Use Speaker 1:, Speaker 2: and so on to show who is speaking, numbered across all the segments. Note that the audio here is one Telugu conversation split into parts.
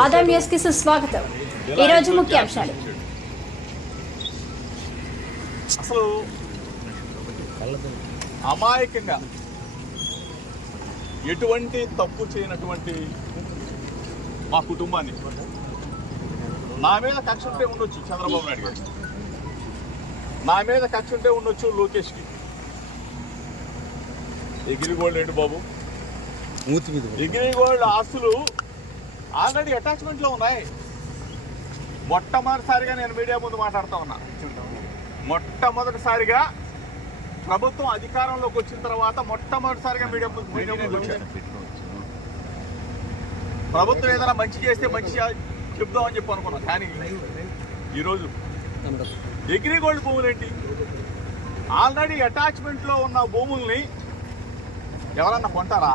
Speaker 1: ఆదా న్యూస్కి సుస్వాగతం. ఈ రోజు ముఖ్యాంశాలు.
Speaker 2: అసలు అమాయకంగా ఎటువంటి తప్పు చేయనటువంటి మా కుటుంబాన్ని నా మీద కక్ష ఉంటే ఉండొచ్చు చంద్రబాబు నాయుడు గారు. నా మీద కక్ష ఉంటే ఉండొచ్చు లోకేష్కి. ఎగిరిగోల్డ్ ఏంటి బాబు?
Speaker 3: మూతి మీద పడు.
Speaker 2: ఎగిరిగోల్డ్ ఆస్తులు ఆల్రెడీ అటాచ్మెంట్లో ఉన్నాయి. మొట్టమొదటిసారిగా నేను మీడియా ముందు మాట్లాడుతా ఉన్నా. మొట్టమొదటిసారిగా ప్రభుత్వం అధికారంలోకి వచ్చిన తర్వాత మొట్టమొదటిసారిగా మీడియా ముందు మీడియా ముందు వచ్చాను. ప్రభుత్వం ఏదైనా మంచి చేస్తే మంచి చెప్దామని చెప్పి అనుకున్నాం. కానీ ఈరోజు అగ్రిగోల్డ్ భూములు ఏంటి ఆల్రెడీ అటాచ్మెంట్లో ఉన్న భూముల్ని ఎవరన్నా కొంటారా?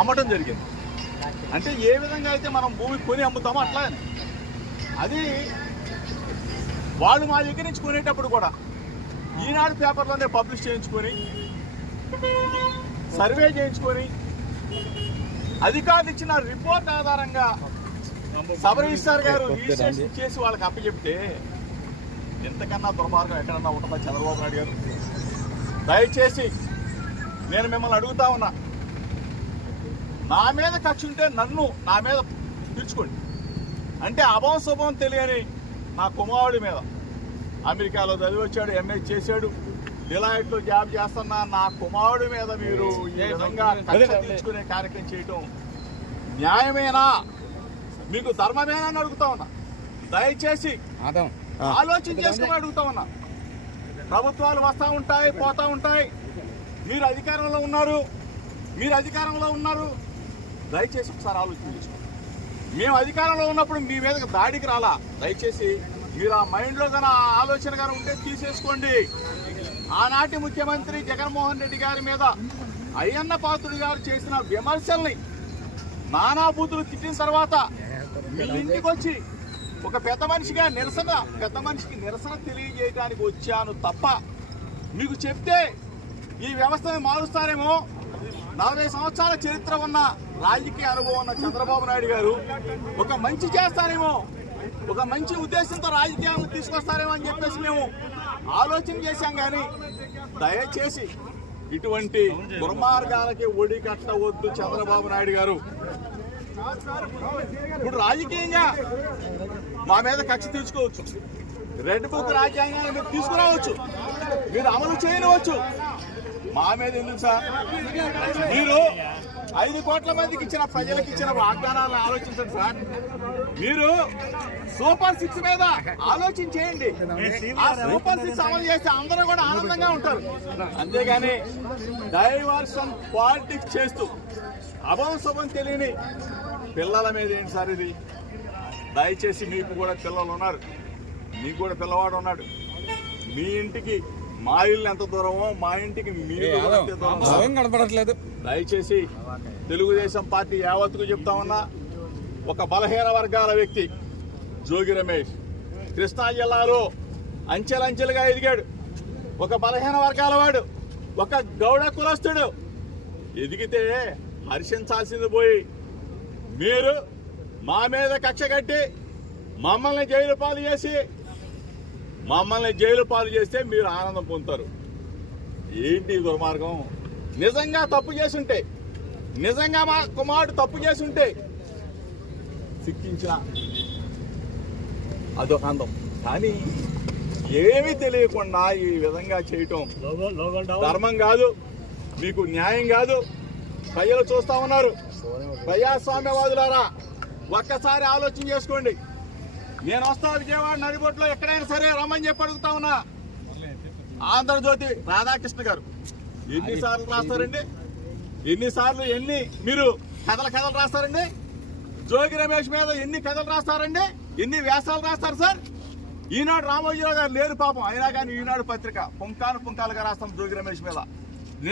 Speaker 2: అమ్మటం జరిగింది. అంటే ఏ విధంగా అయితే మనం భూమి కొని అమ్ముతామో అట్లానే. అది వాళ్ళు మా దగ్గర నుంచి కొనేటప్పుడు కూడా ఈనాడు పేపర్లోనే పబ్లిష్ చేయించుకొని సర్వే చేయించుకొని అధికారులు ఇచ్చిన రిపోర్ట్ ఆధారంగా సబ్ రిజిస్టార్ గారు రిజిస్ట్రేషన్ చేసి వాళ్ళకి అప్పచెప్తే ఎంతకన్నా దుర్మార్గం ఎక్కడన్నా ఉంటుందా చంద్రబాబు నాయుడు గారు? దయచేసి నేను మిమ్మల్ని అడుగుతా ఉన్నా. నా మీద కక్ష ఉంటే నన్ను నా మీద పిలుచుకోండి. అంటే అభవం శుభం తెలియని నా కుమారుడి మీద. అమెరికాలో చదివి వచ్చాడు ఎంఏ చేశాడు. డిలైట్లో జాబ్ చేస్తున్న నా కుమారుడి మీద మీరు ఈ విధంగా కక్ష తీర్చుకునే కార్యక్రమం చేయటం న్యాయమేనా? మీకు ధర్మమేనా అని అడుగుతా ఉన్నా. దయచేసి ఆలోచన చేసుకుని అడుగుతా ఉన్నా. ప్రభుత్వాలు వస్తూ ఉంటాయి పోతా ఉంటాయి. మీరు అధికారంలో ఉన్నారు. మీరు అధికారంలో ఉన్నారు. దయచేసి ఒకసారి ఆలోచన చేసుకోండి. మేము అధికారంలో ఉన్నప్పుడు మీ మీదకి దాడికి రాలా? దయచేసి మీరు ఆ మైండ్లో కానీ ఆలోచన కానీ ఉంటే తీసేసుకోండి. ఆనాటి ముఖ్యమంత్రి జగన్మోహన్ రెడ్డి గారి మీద అయ్యన్న పాత్రుడు గారు చేసిన విమర్శల్ని నానాభూతులు తిట్టిన తర్వాత మీ ఇంటికి వచ్చి ఒక పెద్ద మనిషిగా నిరసన పెద్ద మనిషికి నిరసన తెలియజేయడానికి వచ్చాను తప్ప మీకు చెప్తే ఈ వ్యవస్థని మారుస్తారేమో? నలభై సంవత్సరాల చరిత్ర ఉన్న రాజకీయ అనుభవం ఉన్న చంద్రబాబు నాయుడు గారు ఒక మంచి చేస్తారేమో ఒక మంచి ఉద్దేశంతో రాజకీయాలను తీసుకొస్తారేమో అని చెప్పేసి మేము ఆలోచన చేశాం కానీ దయచేసి ఇటువంటి దుర్మార్గాలకి ఒడి కట్టవద్దు చంద్రబాబు నాయుడు గారు. ఇప్పుడు రాజకీయంగా మా మీద కక్ష తీర్చుకోవచ్చు. రెడ్ బుక్ రాజ్యాంగాన్ని మీరు తీసుకురావచ్చు. మీరు అమలు చేయనవచ్చు మా మీద ఎందుకు సార్? మీరు ఐదు కోట్ల మందికి ఇచ్చిన ప్రజలకు ఇచ్చిన వాగ్దానాలను ఆలోచించండి సార్. మీరు సూపర్ సిక్స్ మీద ఆలోచన చేయండి. ఆ సూపర్ సిక్స్ అమలు చేస్తే అందరూ కూడా ఆనందంగా ఉంటారు. అంతేగాని డైవర్షన్ పాలిటిక్స్ చేస్తూ అభం శుభం తెలియని పిల్లల మీద ఏంటి సార్ ఇది? దయచేసి మీకు కూడా పిల్లలు ఉన్నారు. మీకు కూడా పిల్లవాడు ఉన్నాడు. మీ ఇంటికి మా ఇల్లు ఎంత దూరమో మా ఇంటికి మీరు
Speaker 3: కనపడట్లేదు.
Speaker 2: దయచేసి తెలుగుదేశం పార్టీ యావత్తుకు చెప్తా ఉన్నా ఒక బలహీన వర్గాల వ్యక్తి జోగి రమేష్ కృష్ణా జిల్లాలో అంచెలంచెలుగా ఎదిగాడు. ఒక బలహీన వర్గాల వాడు ఒక గౌడ కులస్తుడు. ఎదిగితే హర్షించాల్సింది పోయి మీరు మా మీద కక్ష కట్టి మమ్మల్ని జైలు పాలు చేసి మమ్మల్ని జైలు పాలు చేస్తే మీరు ఆనందం పొందుతారు. ఏంటి దుర్మార్గం? నిజంగా తప్పు చేసుంటే నిజంగా మా కుమారుడు తప్పు చేసుంటే శిక్షించిన అదొక అందం కానీ ఏమీ తెలియకుండా ఈ విధంగా చేయటం ధర్మం కాదు మీకు న్యాయం కాదు. ప్రజలు చూస్తా ఉన్నారు. ప్రజాస్వామ్యవాదులారా ఒక్కసారి ఆలోచన చేసుకోండి. నేను వస్తా విజయవాడ నడిబొట్లో ఎక్కడైనా సరే రమ్మని చెప్పి అడుగుతా ఉన్నా. ఆంధ్రజ్యోతి రాధాకృష్ణ గారు. ఎన్నిసార్లు రాస్తారండి? ఎన్నిసార్లు ఎన్ని మీరు కథల కథలు రాస్తారండి? జోగి రమేష్ మీద ఎన్ని కథలు రాస్తారండి? ఎన్ని వ్యాసాలు రాస్తారు సార్? ఈనాడు రామోజీరావు గారు లేరు పాపం. అయినా కానీ ఈనాడు పత్రిక పుంకాను పుంకాలుగా రాస్తాం జోగి రమేష్ మీద.